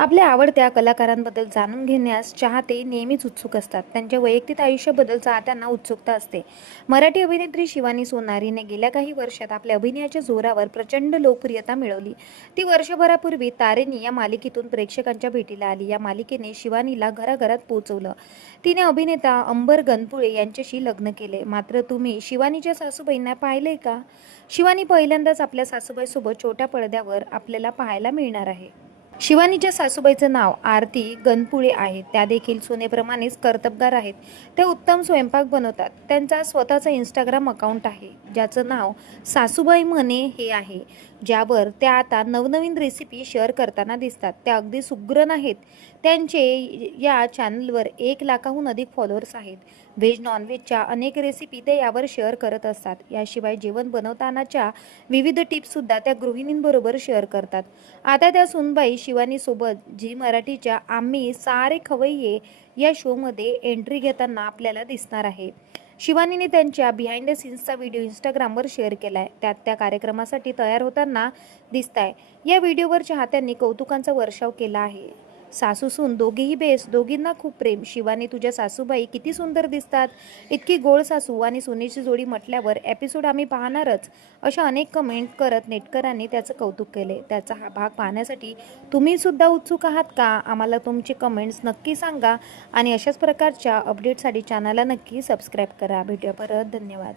आपल्या आवडत्या कलाकारांबद्दल जाणून घेण्यास चाहते नेहमीच उत्सुक असतात. त्यांच्या वैयक्तिक आयुष्याबद्दल चाहत्यांना उत्सुकता असते. मराठी अभिनेत्री शिवानी सोनारीने गेल्या काही वर्षात आपल्या अभिनयाच्या जोरावर प्रचंड लोकप्रियता मिळवली. ती वर्षभरापूर्वी तारेनी या मालिकेतून प्रेक्षकांच्या भेटीला आली. या मालिकेने शिवानीला घराघरात पोहोचवलं. तिने अभिनेता अंबर गणपुळे यांच्याशी लग्न केले. मात्र तुम्ही शिवानीच्या सासूबाईंना पाहिलंय का? शिवानी पहिल्यांदाच आपल्या सासूबाईसोबत छोट्या पडद्यावर आपल्याला पाहायला मिळणार आहे. शिवानीच्या सासूबाईचं नाव आरती गणपुळे आहे. त्या देखील सुनेप्रमाणेच कर्तबगार आहेत. त्या उत्तम स्वयंपाक बनवतात. त्यांचा स्वतःचा इंस्टाग्राम अकाउंट आहे, ज्याचं नाव सासूबाई म्हणे हे आहे, ज्यावर त्या आता नवनवीन रेसिपी शेअर करताना दिसतात. त्या अगदी सुगरण आहेत. त्यांचे या चॅनलवर 1 लाखाहून अधिक फॉलोअर्स आहेत. व्हेज नॉनव्हेजच्या अनेक रेसिपी ते यावर शेअर करत असतात. याशिवाय जेवण बनवतानाच्या विविध टिप्ससुद्धा त्या गृहिणींबरोबर शेअर करतात. आता त्या सुनबाई शिवानीसोबत झी मराठीच्या आम्ही सारे खवय्ये या शोमध्ये एंट्री घेताना आपल्याला दिसणार आहे. शिवानीने त्यांच्या बिहाइंड द सीन्सचा व्हिडिओ इंस्टाग्रामवर शेअर केलाय. त्यात त्या कार्यक्रमासाठी तयार होताना दिसताय. या व्हिडिओवर चाहत्यांनी कौतुकांचा वर्षाव केला आहे. सासू सून दोघेही बेस्ट, दोघींना खूप प्रेम. शिवानी तुझ्या सासूबाई किती सुंदर दिसतात. इतकी गोड सासू आणि सुनेची जोडी म्हटल्यावर एपिसोड आम्ही पाहणारच, अशा अनेक कमेंट करत नेटकरांनी त्याचं कौतुक केले. त्याचा हा भाग पाहण्यासाठी तुम्ही सुद्धा उत्सुक आहात का? आम्हाला तुमचे कमेंट्स नक्की सांगा आणि अशाच प्रकारच्या अपडेटसाठी चॅनलला नक्की सबस्क्राईब करा. भेटूया परत. धन्यवाद.